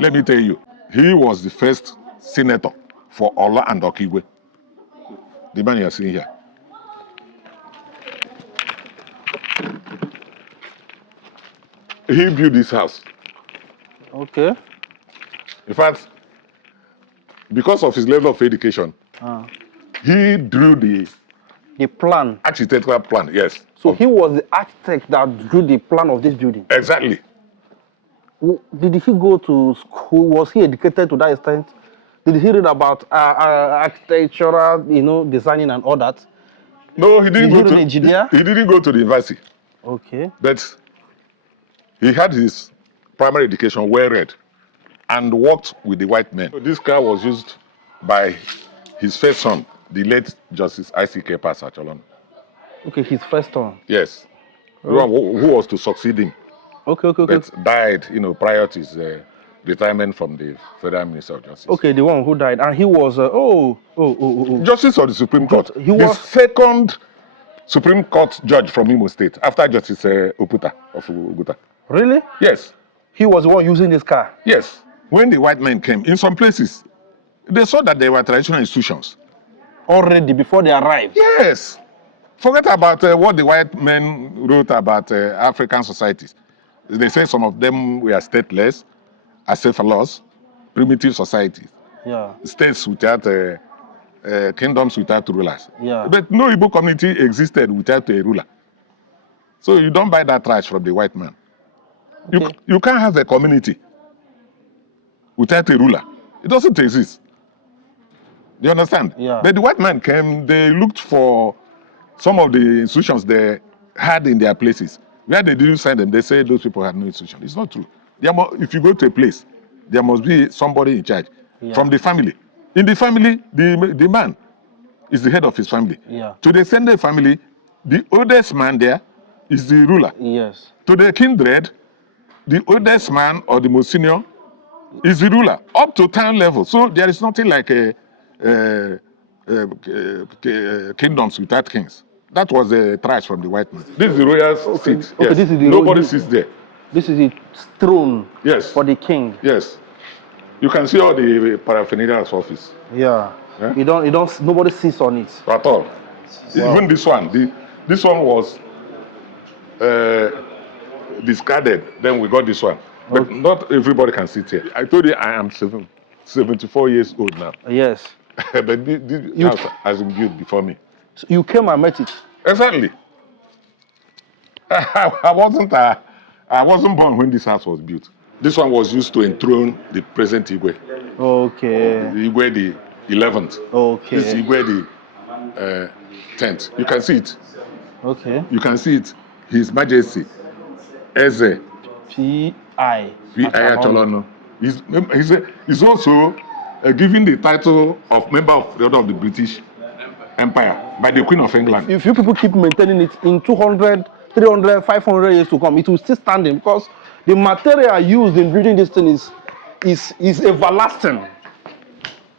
Let me tell you, he was the first senator for Ola and Okigwe. The man you are seeing here. He built this house. Okay. In fact, because of his level of education, he drew the plan. Architectural plan, yes. So he was the architect that drew the plan of this building? Exactly. Did he go to school? Was he educated to that extent? Did he read about architectural, designing and all that? No, he didn't go to engineer? He didn't go to the university. Okay. But he had his primary education well read and worked with the white men. So this car was used by his first son, the late Justice I.C.K. Pasacholon. Okay, his first son. Yes. The one who was to succeed him. Okay. But died, prior to his retirement from the Federal Minister of Justice. Okay, the one who died. And he was, Justice of the Supreme Court. He was the second Supreme Court judge from Imo State, after Justice Oputa of Uguta. Really? Yes. He was the one using this car? Yes. When the white men came, in some places, they saw that they were traditional institutions. Already, before they arrived? Yes. Forget about what the white men wrote about African societies. They say some of them were stateless, acephalous, primitive societies. Yeah. States without, kingdoms without rulers. Yeah. But no Igbo community existed without a ruler. So you don't buy that trash from the white man. Okay. You can't have a community without a ruler. It doesn't exist. Do you understand? Yeah. But the white man came, they looked for some of the institutions they had in their places. Where they didn't sign them, they say those people had no institution. It's not true. If you go to a place, there must be somebody in charge from the family. In the family, the man is the head of his family. Yeah. To the extended family, the oldest man there is the ruler. Yes. To the kindred, the oldest man or the most senior is the ruler, up to town level. So there is nothing like kingdoms without kings. That was the trash from the white man. This is the royal seat. Okay, yes. This is the Nobody sits there. This is the throne. Yes. For the king. Yes. You can see all the paraphernalia of office. Yeah. Nobody sits on it. At all. Wow. Even this one. This one was discarded. Then we got this one. But not everybody can sit here. I told you I am 74 years old now. Yes. But this house has been built before me. So you came and met it? Exactly. I wasn't born when this house was built. This one was used to enthrone the present Igwe. Okay. Igwe the 11th. Okay. This is Igwe the 10th. You can see it. Okay. You can see it. His Majesty Eze P.I. Acholono. He's also given the title of member of the Order of the British Empire by the Queen of England. If you people keep maintaining it in 200, 300, 500 years to come, it will still stand in, because the material used in building this thing is everlasting.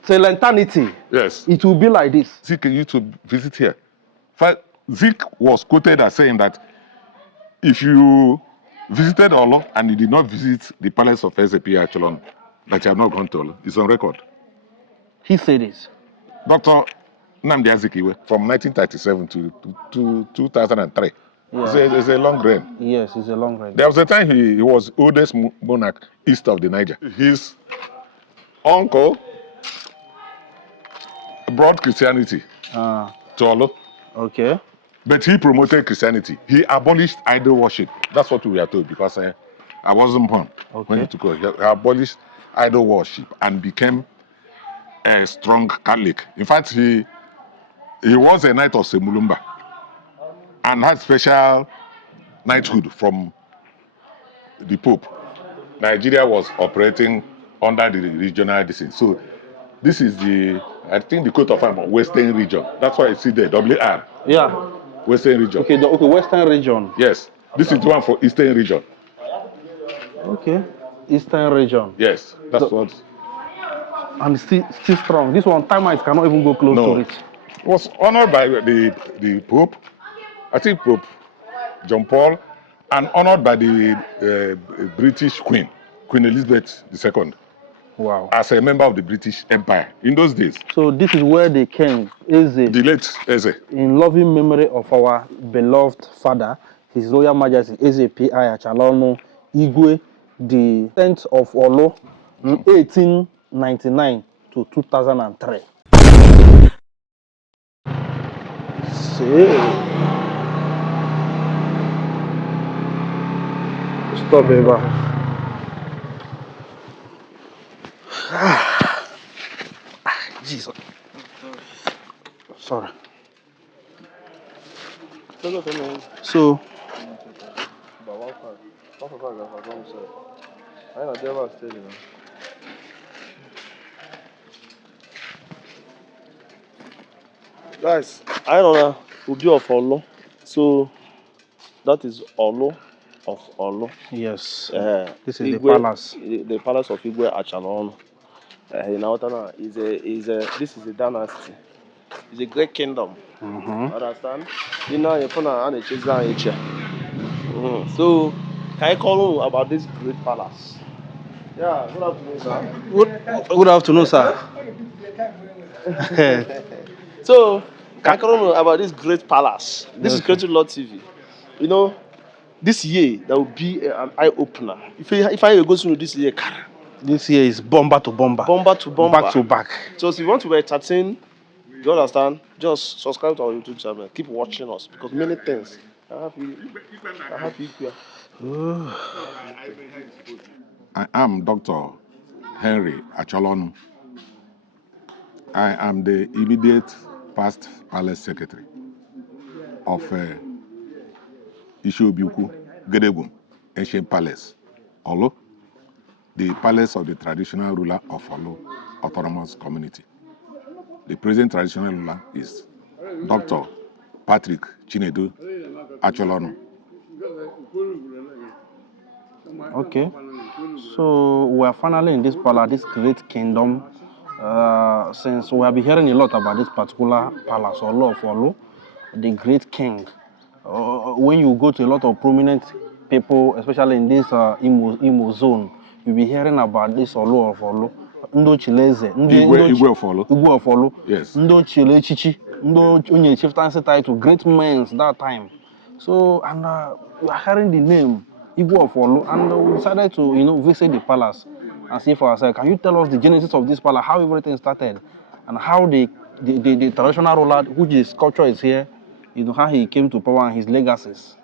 Till eternity. Yes. It will be like this. Zeke used to visit here. Zeke was quoted as saying that if you visited Olo and you did not visit the palace of S.A.P. Acholon, that you have not gone to Olo, it's on record. He said this. Dr. Nnamdi Azikiwe, from 1937 to 2003. Yeah. It's a long reign. Yes, it's a long reign. There was a time he was oldest monarch east of the Niger. His uncle brought Christianity to Olo. Okay. But he promoted Christianity. He abolished idol worship. That's what we were told, because I wasn't born when he took over. He abolished idol worship and became a strong Catholic. In fact, he was a knight of Semulumba and had special knighthood from the Pope. Nigeria was operating under the regional district. So this is I think the coat of arms, Western region. That's why you see the WR. Yeah. Western region. Okay, okay, Western region. Yes. This is the one for Eastern region. Okay. Eastern region. Yes. That's what. And still strong. This one, termites cannot even go close to it. It was honored by the Pope, I think Pope John Paul, and honored by the British Queen, Queen Elizabeth II. Wow. as a member of the British Empire in those days. So this is where the king Eze, The late Eze. in loving memory of our beloved father, His Royal Majesty Eze P.I. Achalonu Igwe, the 10th of Olo, 1899 to 2003. Stop, Eva. Jesus. Sorry. So, guys, I don't know. Ubi of Olo. So that is Olo of Olo. yes, this is Igwe, the palace. The palace of Igwe Achalon. This is a dynasty. It's a great kingdom. Understand? You know, you're gonna So, can I call you about this great palace? Yeah, good afternoon, sir. Good afternoon, sir. So, can I call you about this great palace? This is Okay. Creative Lord TV. You know, this year there will be an eye opener. If I go through this year, This year is bomber to bomber. bomber to bomber. Back to back. So, if you want to be entertained, you understand? Just subscribe to our YouTube channel. Keep watching us because many things. I have you here. I am Dr. Henry Achalonu. I am the immediate past palace secretary of Ishiobiuku Gedebun Ancient Palace, Olo, the palace of the traditional ruler of Olo Autonomous Community. The present traditional ruler is Dr. Patrick Chinedu Achalonu. Okay. So we are finally in this palace, this great kingdom. Since we have been hearing a lot about this particular palace, Olo of Olo, the great king. When you go to a lot of prominent people, especially in this Imo zone, you'll be hearing about this Olo of Olo. Ndo Chileze, Igwe of Olo. Igwe of Olo. Yes. Ndo Chile Chichi, Ndo Onye chieftaincy title, great men that time. So, and we are hearing the name Igwe of Olo, and we decided to, visit the palace and see for ourselves. Can you tell us the genesis of this palace, how everything started, and how the traditional ruler, which is culture is here, how he came to power and his legacies?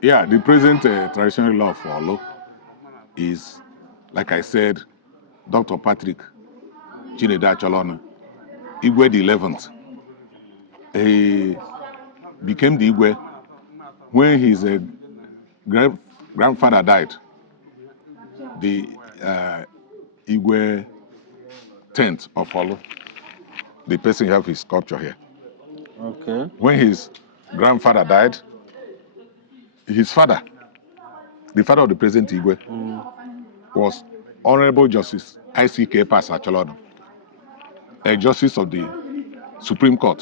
Yeah, the present traditional law for Olo is, like I said, Dr. Patrick Chinedu Achalonu, Igwe the 11th. He became the Igwe when his grandfather died. The Igwe 10th of Olo, the person have his sculpture here. Okay. When his grandfather died, his father, the father of the present Igwe, was Honorable Justice I.C.K. Pass Achalonu, a justice of the Supreme Court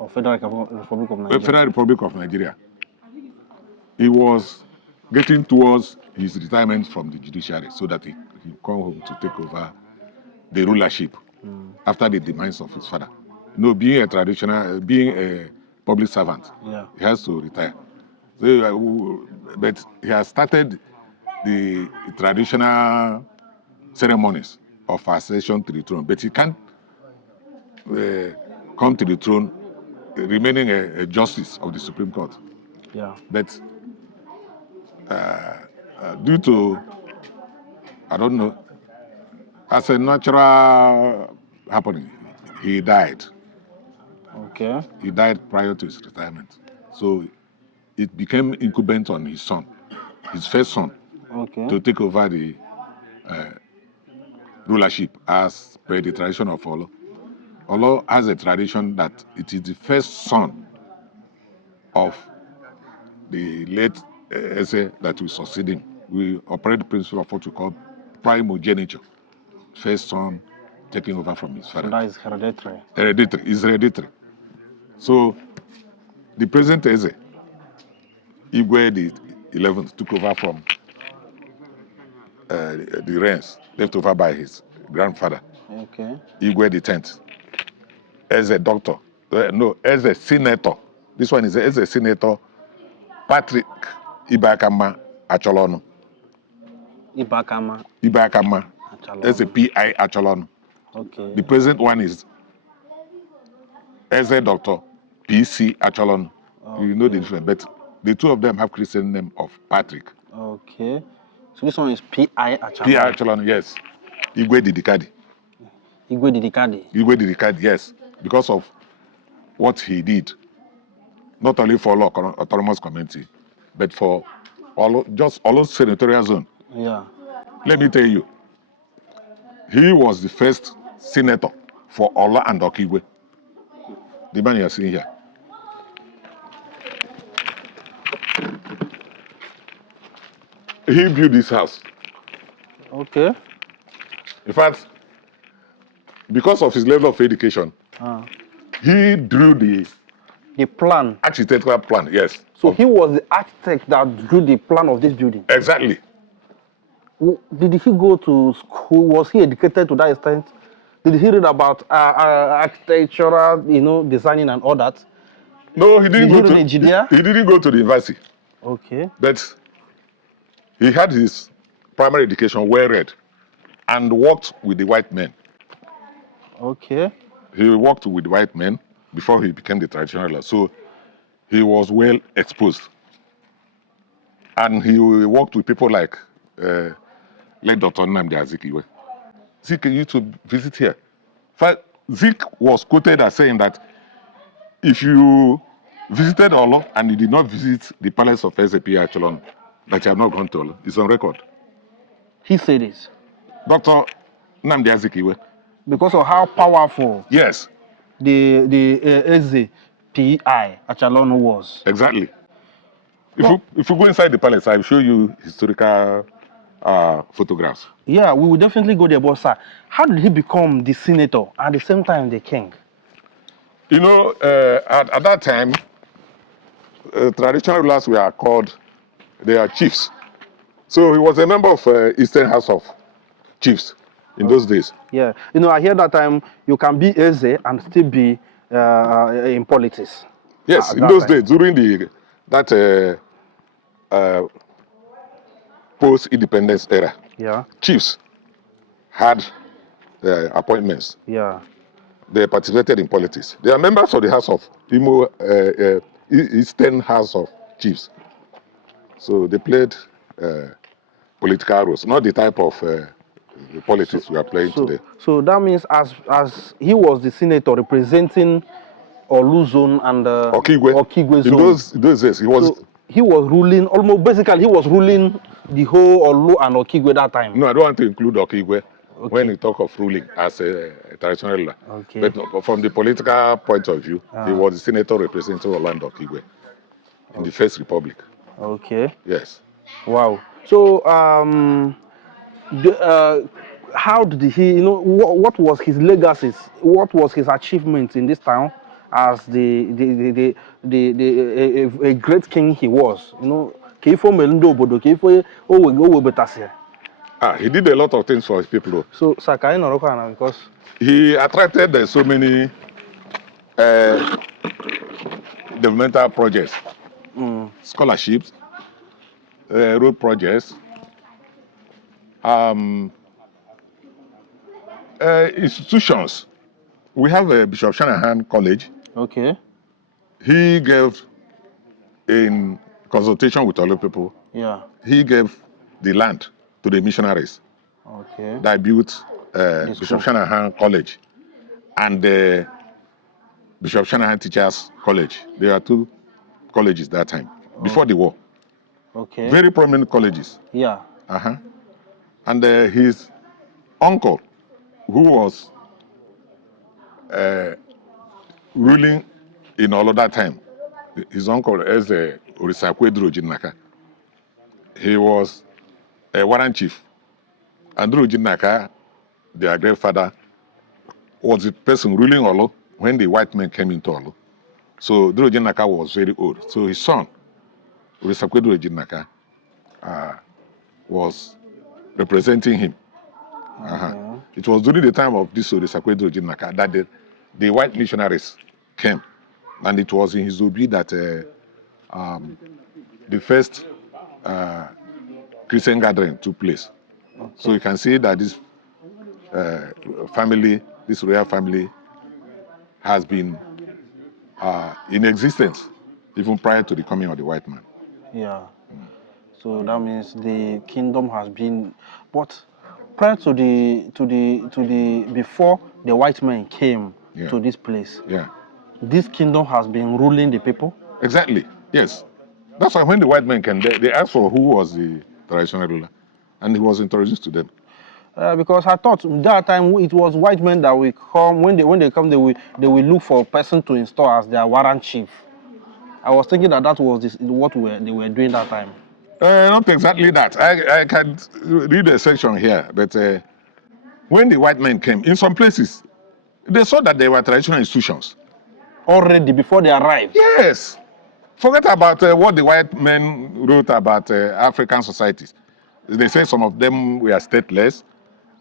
Of Federal Republic of Nigeria. Federal Republic of Nigeria. He was getting towards his retirement from the judiciary so that he come home to take over the rulership after the demise of his father. Being a public servant, he has to retire. So, but he has started the traditional ceremonies of accession to the throne, but he can't come to the throne remaining a justice of the Supreme Court. Yeah. But due to, I don't know, as a natural happening, he died. Okay. He died prior to his retirement. So it became incumbent on his son, his first son, to take over the rulership as per the tradition of Olo. Olo has a tradition that it is the first son of the late Eze that will succeed him. We operate the principle of what we call primogeniture. First son taking over from his father. So that is hereditary. Hereditary. So the present Eze, Igwe the 11th, took over from the reigns left over by his grandfather, Okay. Igwe the 10th, as a doctor, as a senator. This one is as a senator, Patrick Ibakama Acholonu. Ibakama. As a PI Acholonu. Okay. The present one is as a doctor, PC Acholonu. Okay. You know the difference, but the two of them have Christian name of Patrick. Okay. So this one is PI Acholonu. PI Acholonu, yes. Igwe Didikadi. Igwe Didikadi. Igwe Didikadi, yes. Because of what he did, not only for autonomous community, but for all senatorial zone. Yeah. Let me tell you, he was the first senator for Ola and Okigwe. The man you are seeing here. He built this house. Okay. In fact, because of his level of education, he drew the plan. Architectural plan, yes. So he was the architect that drew the plan of this building. Exactly. Did he go to school? Was he educated to that extent? Did he read about architectural, designing and all that? No, he didn't Did go to engineer? He didn't go to the university. Okay. But he had his primary education well read and worked with the white men. Okay. He worked with white men before he became the traditional ruler. So he was well exposed. And he worked with people like Dr. Nnamdi Azikiwe. Zik used to visit here. Zik was quoted as saying that if you visited Olo and you did not visit the palace of SAP Acholon, that you have not gone to Olo, it's on record. He said this. Dr. Nnamdi Azikiwe. Because of how powerful Yes. the SAPI Acholon was. Exactly. If you go inside the palace, I'll show you historical photographs. Yeah, we will definitely go there. But sir, how did he become the senator at the same time the king? You know, at that time, traditional rulers were called, they are chiefs. So he was a member of Eastern House of Chiefs in those days. Yeah, I hear that time you can be Eze and still be in politics. Yes, in those days, during that post-independence era, yeah, chiefs had appointments. Yeah. They participated in politics. They are members of the House of Eastern House of Chiefs. So they played political roles, not the type of politics we are playing today. So that means as he was the senator representing Olu zone and Okigwe zone. In those days, he was ruling almost basically. He was ruling the whole Olu and Okigwe that time. No, I don't want to include Okigwe when we talk of ruling as a traditional ruler. Okay. But from the political point of view, he was the senator representing Olu and Okigwe in the First Republic. Okay. Yes. Wow. So how did he? What was his legacies? What was his achievements in this town as a great king he was? He did a lot of things for his people. So Sakai Norokana, because he attracted so many developmental projects, scholarships, road projects, institutions. We have a Bishop Shanahan College. Okay. He gave, in consultation with other people, he gave the land to the missionaries. Okay. That built Bishop Shanahan College and the Bishop Shanahan Teachers College. There are two colleges that time, before the war. Okay. Very prominent colleges. Yeah. And his uncle, who was ruling in all of that time, his uncle is Orisakwedro Jinnaka. He was a warrant chief. Andrew Jinnaka, their grandfather, was the person ruling Olo when the white men came into Olo. So Andrew Jinnaka was very old. So his son, Orisakwedro Jinnaka, was representing him. Okay. It was during the time of this Sakwedo Jinaka that the white missionaries came, and it was in his Obi that the first Christian gathering took place. Okay. So you can see that this family, this royal family, has been in existence even prior to the coming of the white man. Yeah. So that means the kingdom has been, but prior to the before the white man came to this place, this kingdom has been ruling the people. Exactly. Yes. That's why when the white men came, they asked for who was the traditional ruler, and he was introduced to them. Because I thought that time it was white men that will come. When they come, they will look for a person to install as their warrant chief. I was thinking that was what they were doing that time. Not exactly that. I can read a section here, but when the white men came, in some places, they saw that there were traditional institutions. Already before they arrived? Yes. Forget about what the white men wrote about African societies. They say some of them were stateless,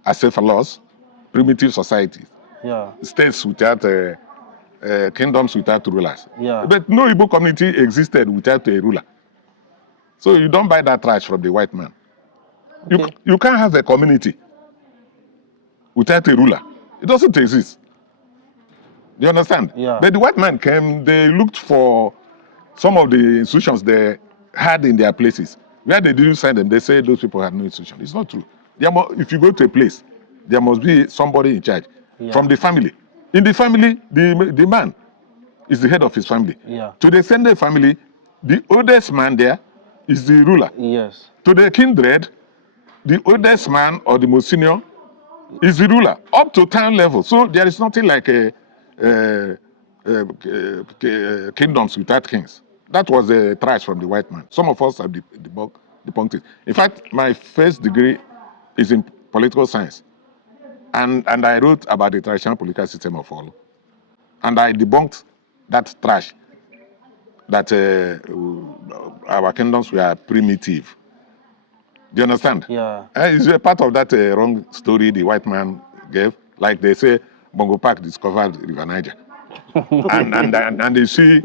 acephalous, primitive societies. Yeah. States without kingdoms without rulers. Yeah. But no Igbo community existed without a ruler. So you don't buy that trash from the white man. Okay. You can't have a community without a ruler. It doesn't exist. Do you understand? Yeah. But the white man came, they looked for some of the institutions they had in their places. Where they didn't send them, they say those people had no institution. It's not true. If you go to a place, there must be somebody in charge from the family. In the family, the man is the head of his family. Yeah. To the extended family, the oldest man there is the ruler. Yes. To the kindred, the oldest man or the most senior is the ruler up to town level. So there is nothing like kingdoms without kings. That was a trash from the white man. Some of us have debunked it. In fact, my first degree is in political science. And I wrote about the traditional political system of Olu. And I debunked that trash, that our kingdoms were primitive. Do you understand? Yeah. It's a part of that wrong story the white man gave. Like they say, Bongo Park discovered River Niger. and they see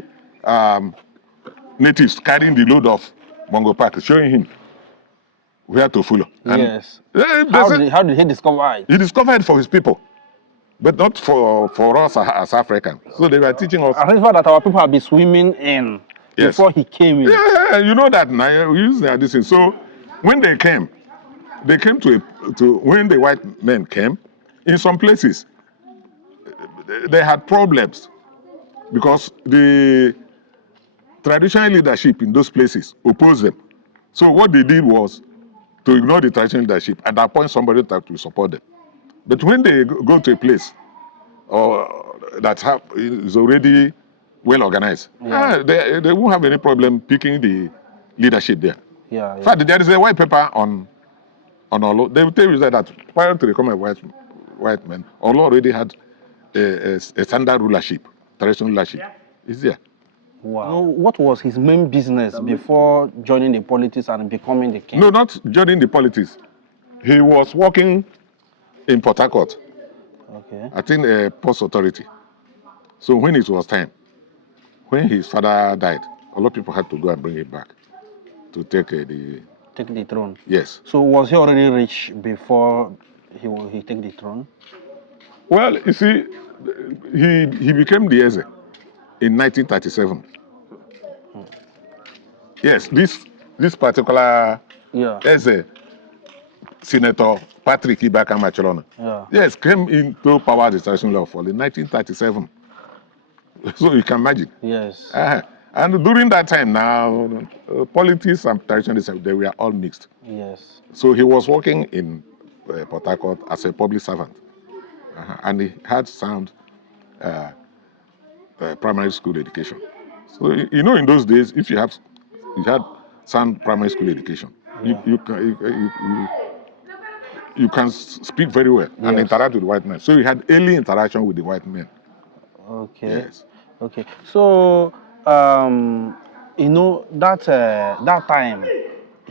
natives carrying the load of Bongo Park, showing him where to follow. And yes. How did he discover it? He discovered it for his people, but not for us as Africans. So they were teaching us. I remember that our people have been swimming in before he came in. Yeah, you know that now. We use this thing. So when they came to when the white men came, in some places they had problems because the traditional leadership in those places opposed them. So what they did was to ignore the traditional leadership and appoint somebody that will support them. But when they go to a place that is already well organized, they won't have any problem picking the leadership there. Yeah. In fact, there is a white paper on Olo. They will tell you that prior to the coming of white men, Olo already had a standard rulership, traditional rulership. It's there. Wow. So what was his main business before joining the politics and becoming the king? No, not joining the politics. He was working in Port Harcourt. Okay. I think a post authority. So when it was time, when his father died, a lot of people had to go and bring him back to take the throne. Yes. So was he already rich before he take the throne? Well, you see, he became the Eze in 1937. Yes, this particular Eze, Senator Patrick Ibaka Machelona, yes, came into power as the traditional law in 1937. So you can imagine. Yes. And during that time now, politics and tradition, they were all mixed. Yes. So he was working in Port Harcourt as a public servant. And he had sound primary school education. So you know, in those days, if you had sound primary school education, you can speak very well and interact with white men. So he had early interaction with the white men. Okay. Yes. Okay. So you know that time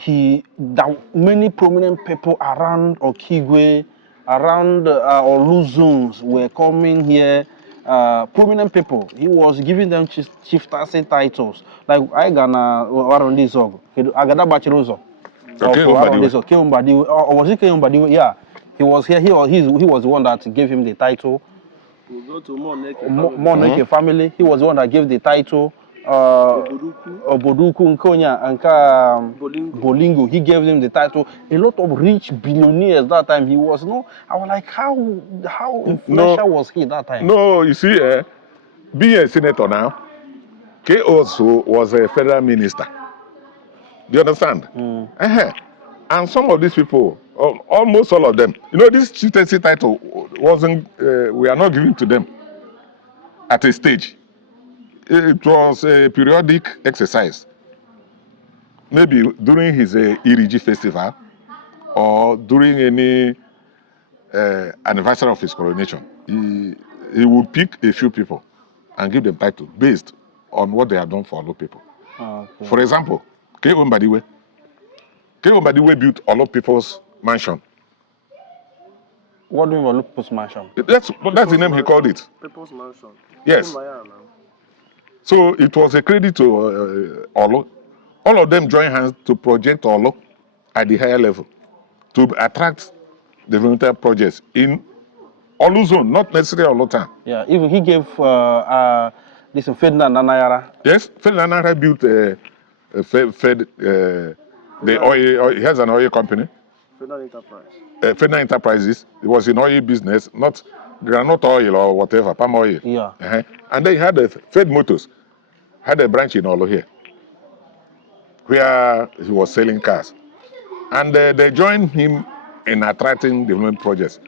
that many prominent people around Okigwe, around Oluzuns were coming here. Prominent people. He was giving them chieftaincy titles. Like I gonna around this I got bachirozo. Okay, Around this or was it Keumbadiwe? Yeah, he was here. He was the one that gave him the title. We go to Moneke family. He was the one that gave the title. Oboduku Nkonya and Bolingo. He gave him the title. A lot of rich billionaires that time. He was I was like, how influential was he that time? No, you see, being a senator now, K also was a federal minister. Do you understand? And some of these people, almost all of them, this chieftaincy title wasn't, we are not giving to them at a stage. It was a periodic exercise. Maybe during his Iriji festival or during any anniversary of his coronation, he would pick a few people and give them title based on what they have done for other people. Okay. For example, K. Mbadiwe built Olo People's Mansion. What do you mean by People's Mansion? That's the name he called it. People's Mansion. Yes. So it was a credit to Olo. All of them joined hands to project Olo at the higher level to attract developmental projects in Olu zone, not necessarily Olo town. Yeah, even he gave this Ferdinand Nanayara. Yes, Ferdinand Nanayara built the oil. He has an oil company. Federal Enterprise. Federal Enterprises. It was in oil business, not granite oil or whatever, palm oil. Yeah. And then he had Fed Motors, had a branch in Olo here, where he was selling cars. And they joined him in attracting development projects.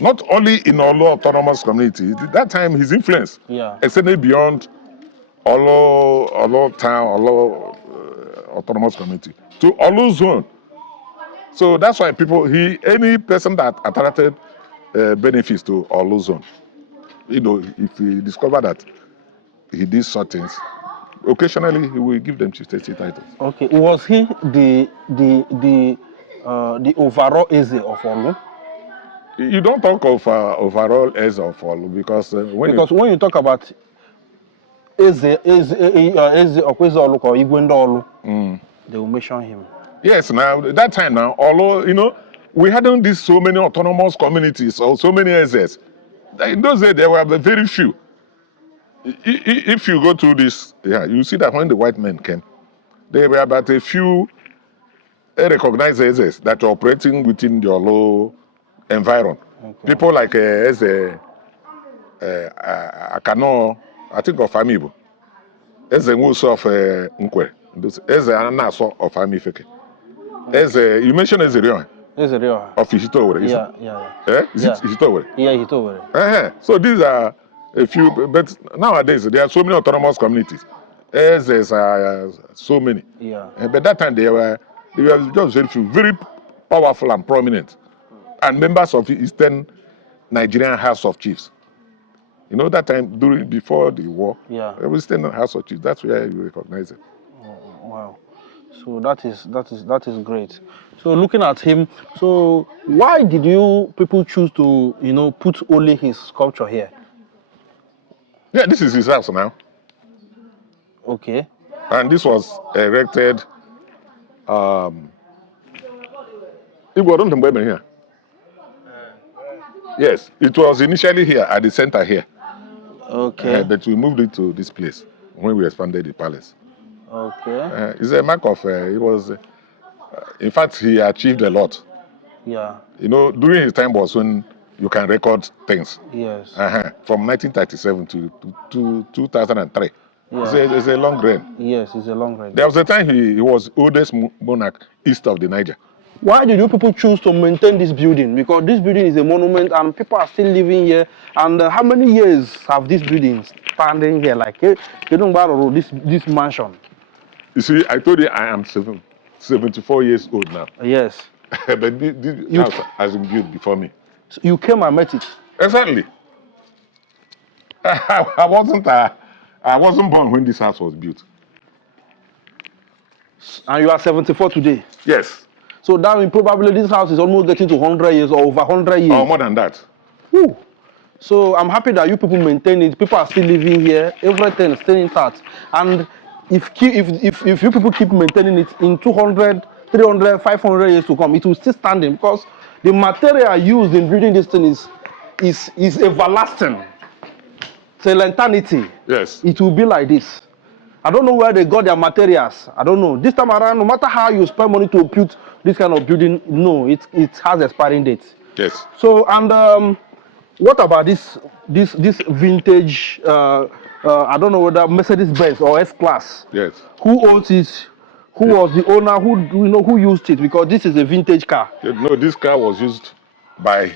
Not only in Olo Autonomous Community, at that time his influence extended beyond Olo Town, Olo Autonomous Community, to Olo Zone. So that's why any person that attracted benefits to Olo Zone, if he discovered that he did such things, occasionally he will give them chieftaincy titles. Okay, was he the overall Eze of Olo? You don't talk of overall Eze of Olo because when you talk about Eze of Olo or Igwendo Olo, they will mention him. Yes, now that time now, although we hadn't these so many autonomous communities or so many Ezes. In those days there were very few. If you go through this, you see that when the white men came, there were about a few recognized Ezes that are operating within the Olo environment. Okay. People like Eze Akano, I think of Amibo, Eze Nwuso of Nkwe, Eze Anaso of Amifeke. Okay. You mentioned Eze Rioha. Eze Rioha. Of Ishitowere. Yeah. Is it Ishitowere? Yeah, Ishitowere. So these are a few, but nowadays there are so many autonomous communities. Ezes are so many. Yeah. But that time they were just very few, very powerful and prominent, and members of the Eastern Nigerian House of Chiefs. That time before the war, Eastern House of Chiefs. That's where you recognize it. Oh, wow. So that is great. So looking at him, so why did people choose to put only his sculpture here? Yeah, this is his house now. Okay. And this was erected. Here. Yes, it was initially here at the center here. Okay. But we moved it to this place when we expanded the palace. Okay. It's a mark of, in fact, he achieved a lot. Yeah. During his time was when you can record things. Yes. From 1937 to 2003. Yeah. It's a long reign. Yes, it's a long reign. There was a time he was oldest monarch east of the Niger. Why did people choose to maintain this building? Because this building is a monument and people are still living here. And how many years have this building standing here? Like, this mansion? You see, I told you I am 74 years old now. Yes. But this house has been built before me. So you came and met it? Exactly. I wasn't born when this house was built. And you are 74 today. Yes. So that means probably this house is almost getting to 100 years or over 100 years. Or more than that. Woo. So I'm happy that you people maintain it. People are still living here. Everything is still intact. And if you people keep maintaining it in 200, 300, 500 years to come, it will still standing because the material used in building this thing is everlasting. Till eternity. Yes. It will be like this. I don't know where they got their materials. I don't know. This time around, no matter how you spend money to build this kind of building, no, it has expiring date. Yes. So and what about this vintage? I don't know whether Mercedes-Benz or S-Class. Yes. Who owns it? Who was the owner? Who used it? Because this is a vintage car. No, this car was used by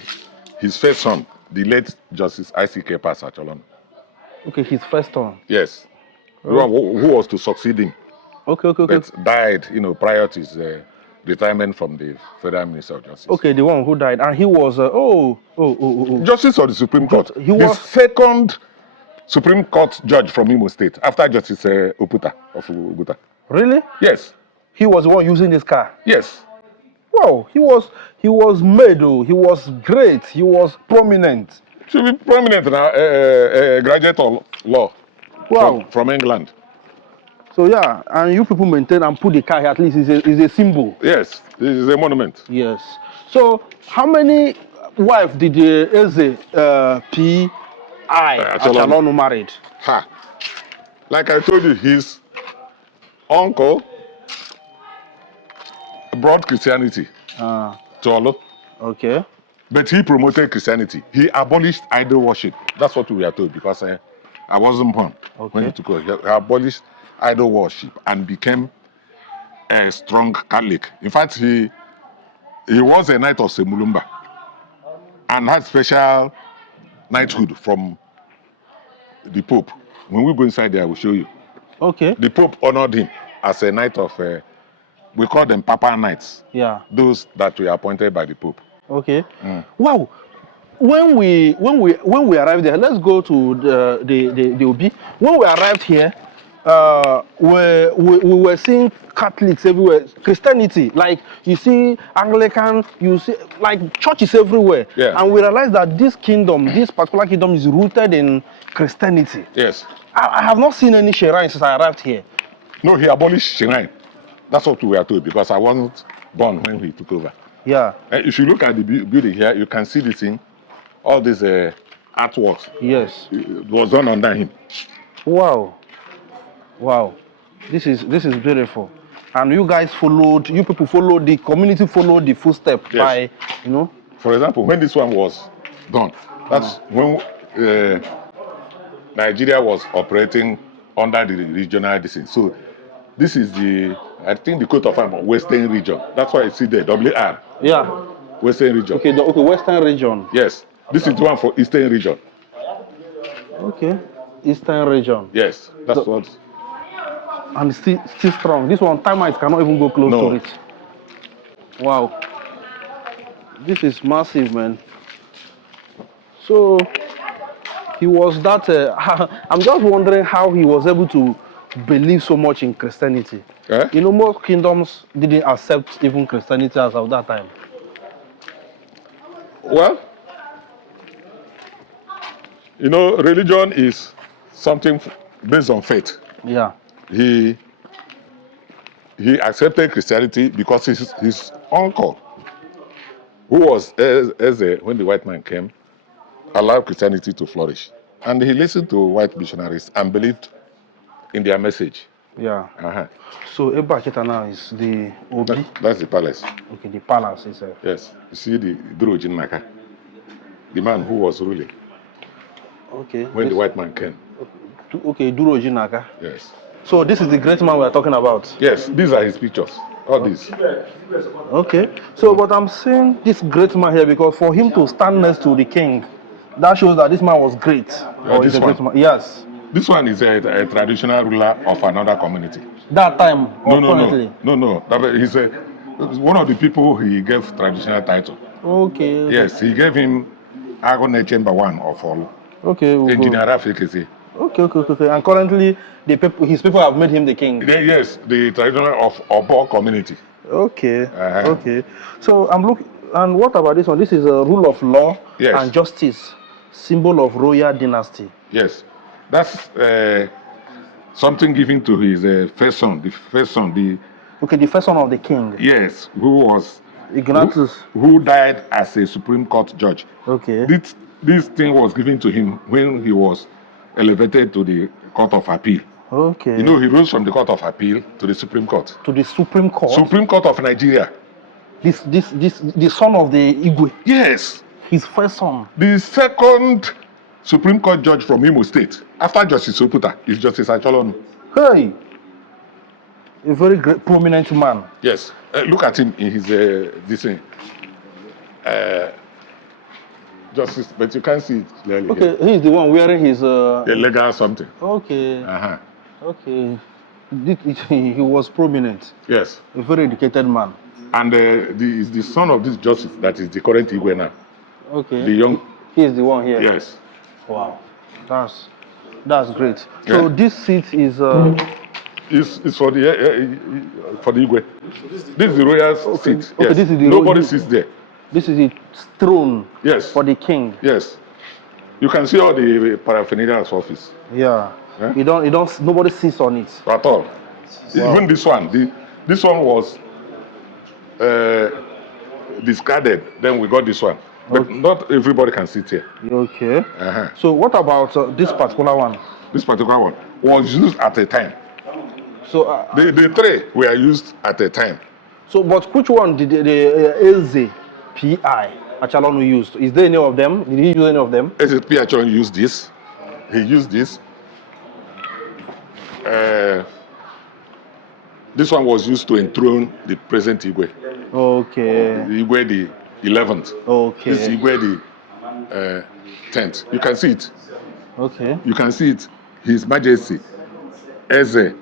his first son, the late Justice I.C.K. Pasacholon. Okay, his first one. Yes. The one who was to succeed him. Okay. But died, prior to his retirement from the Federal Minister of Justice. Okay, the one who died, and he was Justice of the Supreme Court. He was second Supreme Court judge from Imo State after Justice Oputa of Uguta. Really? Yes. He was the one using this car. Yes. Wow, he was made. Oh, he was great. He was prominent. Should be prominent now. Graduate of law. Wow. From England. So yeah, and you people maintain and put the car here, at least is a symbol. Yes, it is a monument. Yes. So how many wives did Eze P.I. Achalonu married? Ha. Like I told you, his uncle brought Christianity to Olo. Okay. But he promoted Christianity. He abolished idol worship. That's what we are told because I wasn't born when he took over. He abolished idol worship and became a strong Catholic. In fact, he was a knight of Semulumba and had special knighthood from the Pope. When we go inside there, I will show you. Okay. The Pope honored him as a knight of, we call them Papa Knights. Yeah. Those that were appointed by the Pope. Okay. Wow. When we arrived there, let's go to the Obi. When we arrived here, we were seeing Catholics everywhere, Christianity, like you see Anglican, you see like churches everywhere. Yeah. And we realized that this particular kingdom is rooted in Christianity. Yes. I have not seen any shrine since I arrived here. No, he abolished shrine. That's what we were told because I wasn't born when he took over. Yeah. If you look at the building here, you can see the thing, all these artworks. Yes. It was done under him. Wow. Wow. This is beautiful. And you people followed, the community followed the footsteps by, For example, when this one was done, that's when Nigeria was operating under the regional district. So this is I think the coat of arms, Western region. That's why you see the WR. Yeah. Western region. Okay, Western region. Yes. This is the one for Eastern region. Okay. Eastern region. Yes. That's what. And still strong. This one, termites cannot even go close to it. Wow. This is massive, man. So he was that. I'm just wondering how he was able to believe so much in Christianity. Most kingdoms didn't accept even Christianity as of that time. Well, religion is something based on faith. Yeah. He accepted Christianity because his uncle, who was when the white man came, allowed Christianity to flourish. And he listened to white missionaries and believed in their message. Yeah. So Eba Akita now is the Obi? That's the palace. Okay, the palace itself. Yes. You see the Durojin Naka, the man who was ruling. Okay. When the white man came. Okay, Durojin Naka. Yes. So this is the great man we are talking about? Yes, these are his pictures. All these. Okay. So but I'm saying this great man here because for him to stand next to the king, that shows that this man was great. This one? Great man. Yes. This one is a traditional ruler of another community. That time? No. He's one of the people he gave traditional title. Okay. Yes, he gave him Agone Chamber 1 of all. Okay. Engineer Rafikese. Okay. And currently, his people have made him the king. Yes, the traditional of Obo community. Okay. Okay. So I'm looking. And what about this one? This is a rule of law Yes. and justice, symbol of royal dynasty. Yes, that's something given to his first son, the first son, the first son of the king. yes, who was Ignatius. who died as a Supreme Court judge. Okay. This thing was given to him when he was elevated to the Court of Appeal. Okay. You know, he rose from the Court of Appeal to the Supreme Court. To the Supreme Court. Supreme Court of Nigeria. The son of the Igwe. Yes. His first son. The second Supreme Court judge from Imo State, after Justice Oputa, is Justice Acholonu. Hey, a very great, prominent man. Yes. Look at him in his this thing. Justice, but you can't see it clearly. Okay, he's the one wearing his the legal something. Okay. Uh-huh. Okay. He was prominent. Yes. A very educated man. And is the son of this justice that is the current Igwe now. Okay. The young. He is the one here. Yes. Wow. That's great. So this seat is it's for the Igwe. This is the royal seat. Okay, yes. this is the Nobody sits there. This is the throne. Yes. For the king. Yes. You can see all the paraphernalia of office. Yeah. Nobody sits on it. At all. Wow. Even this one. This one was discarded. Then we got this one. But not everybody can sit here. Okay. Uh-huh. So what about this particular one? This particular one was used at a time. So the three were used at a time. So, but which one did the Eze P.I. Acholonu used? Is there any of them? Did he use any of them? Eze P.I. Acholonu used this. He used this. This one was used to enthrone the present Igwe. Okay. The Igwe the 11th. Okay. This is Igwe the 10th. You can see it. Okay. You can see it. His Majesty Eze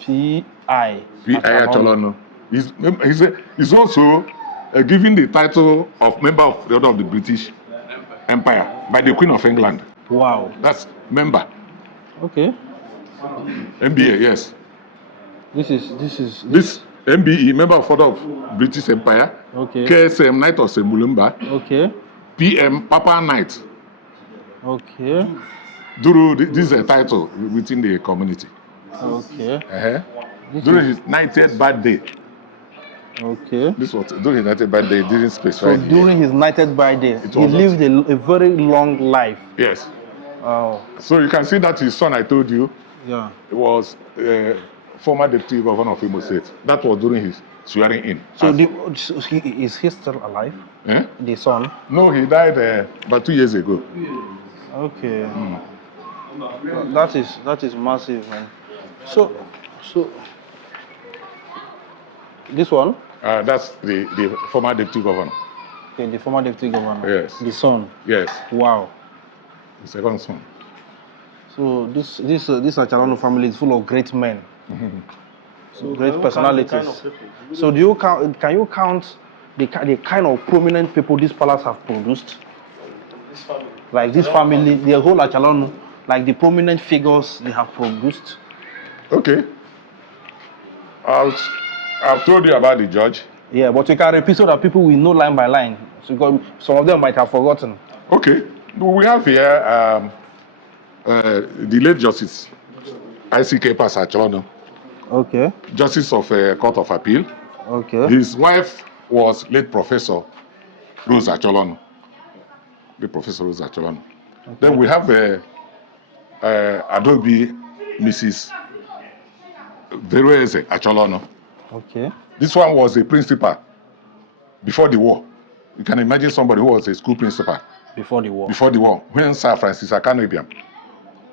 P.I. Acholonu. He's also given the title of member of the Order of the British Empire by the Queen of England. Wow. That's member. Okay. MBA, yes. This MBE, member of Order of British Empire. Okay. KSM, Knight of Semulumba. Okay. PM, Papa Knight. Okay. Duru, this is a title within the community. Okay. During his 90th birthday. Okay. This was during his 90th birthday, didn't specify. So during his 90th birthday, he lived a very long life. Yes. Oh. So you can see that his son, I told you, yeah, was former deputy governor of Imo State. That was during his swearing in. So is he still alive? The son? No, he died about 2 years ago. Okay. That is massive, man. So this one? That's the former deputy governor. Okay, the former deputy governor. Yes. The son. Yes. Wow. The second son. So this Acholonu family is full of great men. So great personalities. So can you count the kind of prominent people this palace have produced? This family. Like this family, the whole Acholonu, like the prominent figures they have produced. Okay. I've told you about the judge. Yeah, but you can repeat so that people will know line by line. So because some of them might have forgotten. Okay. We have here the late Justice ICK Pass Acholonu. Okay. Justice of Court of Appeal. Okay. His wife was late Professor Rose Acholonu. The Professor Rose Acholonu. Okay. Then we have Adobe Mrs. Veroeze Acholonu. Okay. This one was a principal before the war. You can imagine somebody who was a school principal. Before the war. Before the war, when Sir Francis Akanobiam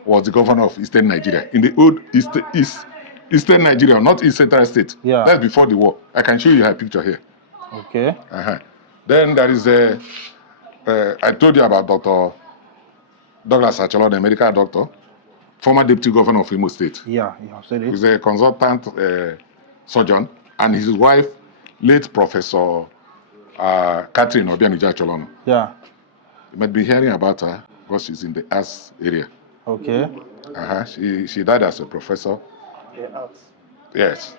was the governor of Eastern Nigeria, in the old Eastern Nigeria, not East Central State. Yeah. That's before the war. I can show you her picture here. Okay. Then there is I told you about Dr. Douglas Acholonu, a medical doctor, former deputy governor of Imo State. Yeah, you have said it. He's a consultant surgeon, and his wife, late Professor Catherine Obianija Acholonu. Yeah. You might be hearing about her because she's in the arts area. Okay. She died as a professor. Yeah, arts. Yes.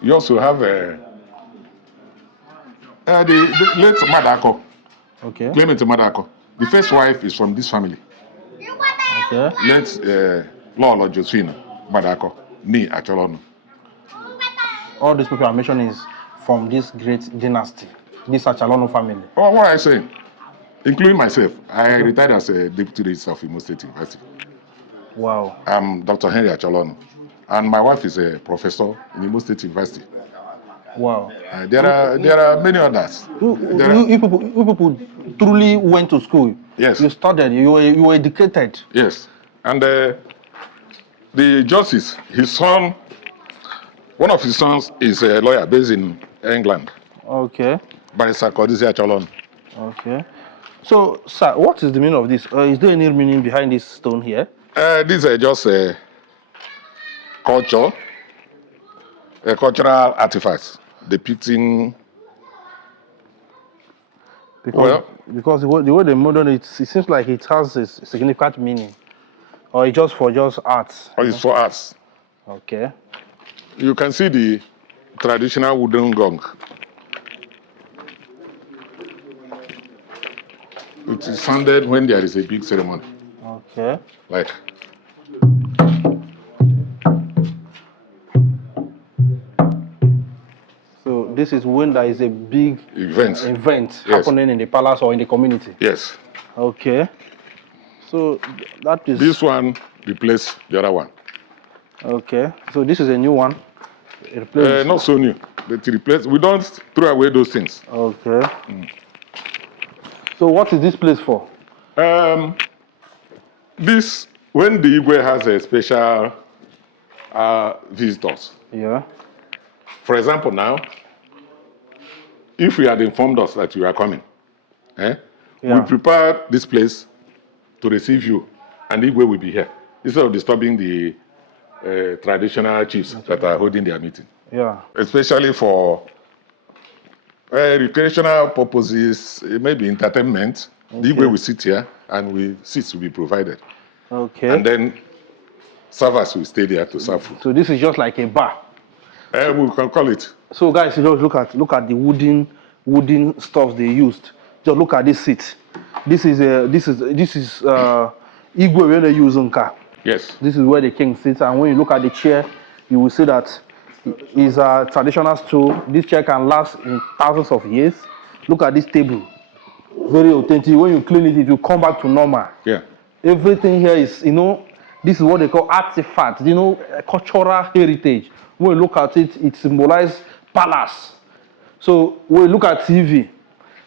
You also have the late Madako, Okay. Clement Madako. The first wife is from this family. Okay. Late Lolo Josephine Madako, ni Acholonu. All these people I mentioned is from this great dynasty, this Achalono family. Oh, what I say? Including myself, I retired as a deputy registrar of Imo State University. Wow. I'm Dr. Henry Acholonu, and my wife is a professor in Imo State University. Wow. There are many others. You people truly went to school. Yes. You studied. You were educated. Yes. And the justice, his son, one of his sons is a lawyer based in England. Okay. Barrister Kodisi Acholonu. Okay. So, sir, what is the meaning of this? Is there any meaning behind this stone here? These are just cultural artifacts depicting. Because the way they modern it seems like it has a significant meaning, or it's just for art. Or it's for arts. Okay. You can see the traditional wooden gong. It is sounded when there is a big ceremony. Okay. Like. So this is when there is a big event happening in the palace or in the community. Yes. Okay. So that is. This one replaced the other one. Okay. So this is a new one. Not so new. But replaced. We don't throw away those things. Okay. So what is this place for? This when the Igwe has a special visitors. Yeah. For example, now, if we had informed us that you are coming, we prepare this place to receive you, and Igwe will be here instead of disturbing the traditional chiefs that are holding their meeting. Yeah. Especially for recreational purposes, maybe entertainment. Okay. The Igwe will sit here, and seats will be provided. Okay. And then servers will stay there to serve food. So this is just like a bar. We can call it. So guys, just look at the wooden stuff they used. Just look at this seat. This is Igwe when they use Nka. Yes. This is where the king sits, and when you look at the chair, you will see that it's a traditional stool. This chair can last in thousands of years. Look at this table. Very authentic. When you clean it, it will come back to normal. Yeah. Everything here is, this is what they call artifacts, cultural heritage. When you look at it, it symbolizes palace. So when you look at TV,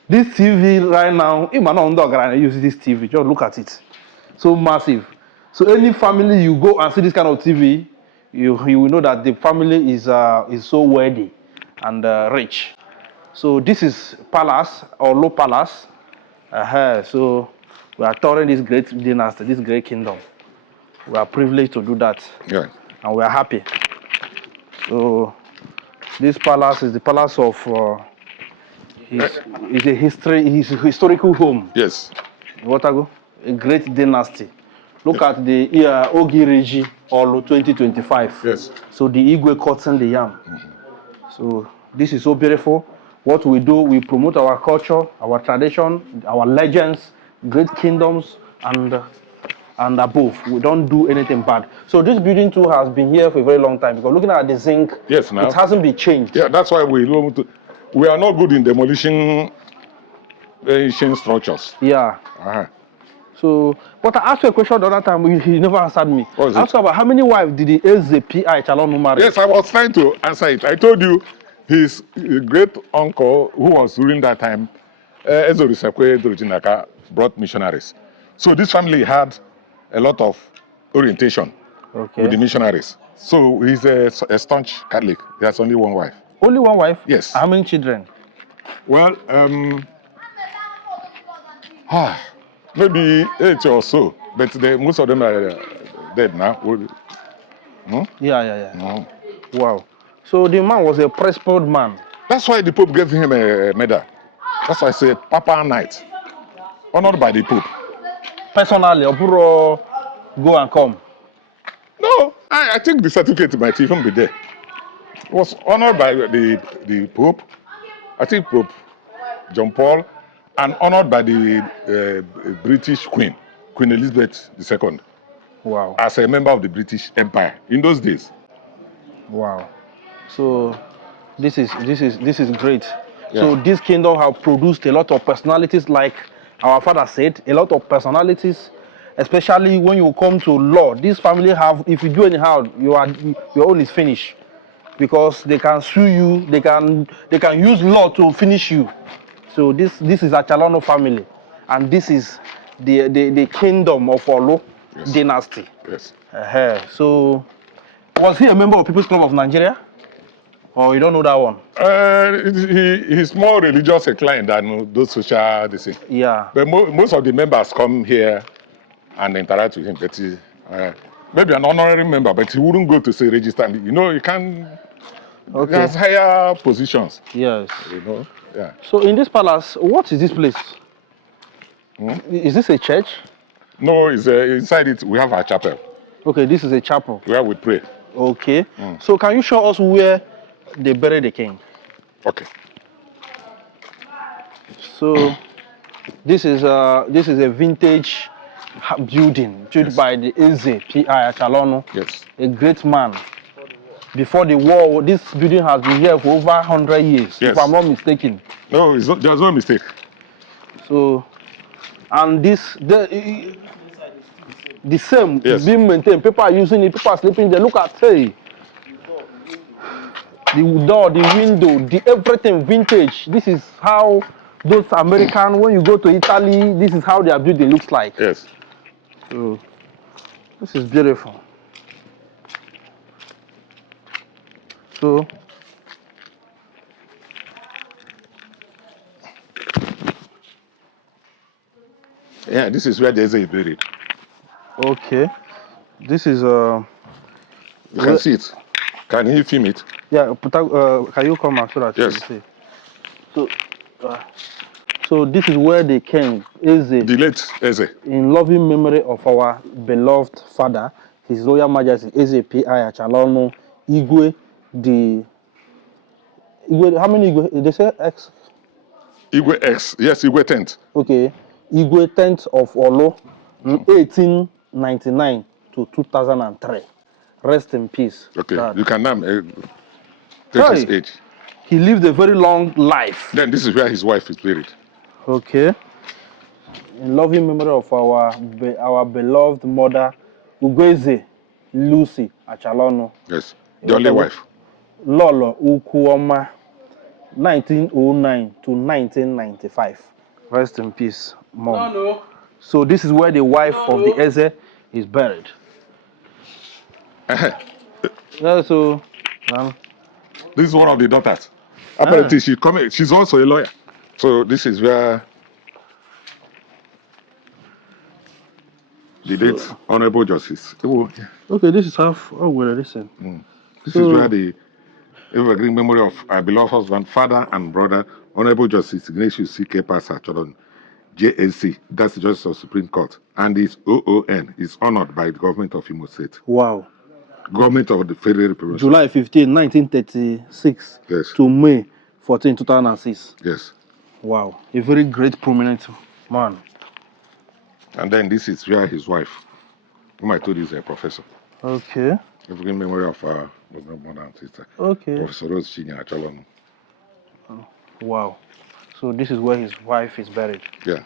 this TV right now, if I'm not going to use this TV, just look at it. So massive. So any family you go and see this kind of TV, you will know that the family is so wealthy and rich. So this is palace or low palace. So we are touring this great dynasty, this great kingdom. We are privileged to do that. Yeah. And we are happy. So this palace is the palace of his historical home. Yes. Watago, a great dynasty. Look at the Ogireji Olo 2025. Yes. So the Igwe cutting the yam. So this is so beautiful. What we do, we promote our culture, our tradition, our legends, great kingdoms, and above. We don't do anything bad. So this building too has been here for a very long time, because looking at the zinc, now it hasn't been changed. Yeah, that's why we are not good in demolishing ancient structures. Yeah. So, but I asked you a question the other time, he never answered me. I asked you about how many wives did the Eze-Pi Chalonu marry? Yes, I was trying to answer it. I told you his great uncle, who was during that time, Ezorisekwe Dorojinaka, brought missionaries. So this family had a lot of orientation with the missionaries. So he's a staunch Catholic. He has only one wife. Only one wife? Yes. How many children? Well, maybe 8 or so, but most of them are dead now. Yeah. Wow. So the man was a prospered man. That's why the Pope gave him a medal. That's why I say Papa Knight, honored by the Pope. Personally, go and come? No, I think the certificate might even be there. It was honored by the Pope, I think Pope John Paul, and honored by the British Queen, Queen Elizabeth II, Wow. as a member of the British Empire in those days. Wow. So this is great. Yeah. So this kingdom have produced a lot of personalities, like our father said, a lot of personalities, especially when you come to law. This family have, if you do anyhow, your own is finished, because they can sue you, they can use law to finish you. So this is Achalano family, and this is the kingdom of Olo dynasty. Yes. So was he a member of People's Club of Nigeria? Or you don't know that one? He's more religious inclined than those social things. Yeah. But most of the members come here and interact with him. But maybe an honorary member, but he wouldn't go to say register. You know, you can. Okay. He has higher positions. Yes. You know. Yeah. So in this palace, what is this place? Is this a church? No, it's inside it. We have our chapel. Okay, this is a chapel where we pray. Okay. So can you show us where they buried the king? Okay. So this is a vintage building built by the Eze P.I. Achalonu. Yes. A great man. Before the war, this building has been here for over 100 years, if I'm not mistaken. No, there's no mistake. So, and this, the same is being maintained. People are using it, people are sleeping there. Look at, hey, the door, the window, everything vintage. This is how those American, when you go to Italy, this is how their building looks like. Yes. So, this is beautiful. So, yeah, this is where the Eze is buried. Okay. This is you can see it. Can you film it? Yeah, can you come and so that you see? So, so this is where the king Eze, the late Eze, in loving memory of our beloved father, His Royal Majesty Eze P.I. Achalonu Igwe, how many Igwe? They say X? Igwe X, yes, Igwe 10th. Okay, Igwe 10th of Olo, 1899 to 2003. Rest in peace. Okay, Dad. you can now take his age. He lived a very long life. Then this is where his wife is buried. Okay. In loving memory of our beloved mother, Ugweze Lucy Achalonu. Yes, the only wife. Lolo Ukuoma, 1909 to 1995. Rest in peace, Mom. No. So this is where the wife of the Eze is buried. Yeah, so this is one of the daughters. Apparently, she's also a lawyer. So this is where the late Honorable Justice. Okay, this is how we're listening. This is where the evergreen memory of our beloved husband, father, and brother, Honorable Justice Ignatius C.K. Pastor Chodon, JSC, that's the Justice of Supreme Court, and his OON is honored by the government of Imo State. Wow. Government of the Federal Republic. July 15, 1936 to May 14, 2006. Yes. Wow. A very great, prominent man. And then this is where his wife, whom I told you is a professor. Okay. Evergreen memory of our mother and sister. Okay. Professor Rose Chinya Achalonu. Wow. So this is where his wife is buried. Yeah.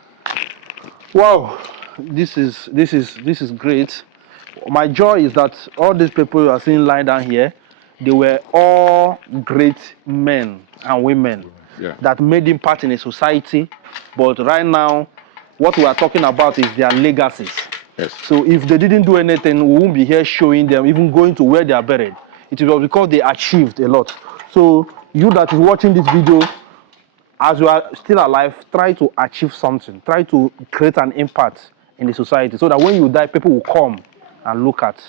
Wow. This is great. My joy is that all these people you are seeing lying down here, they were all great men and women that made impact in a society. But right now, what we are talking about is their legacies. Yes. So if they didn't do anything, we won't be here showing them, even going to where they are buried. It was because they achieved a lot. So you that is watching this video, as you are still alive, try to achieve something. Try to create an impact in the society so that when you die, people will come and look at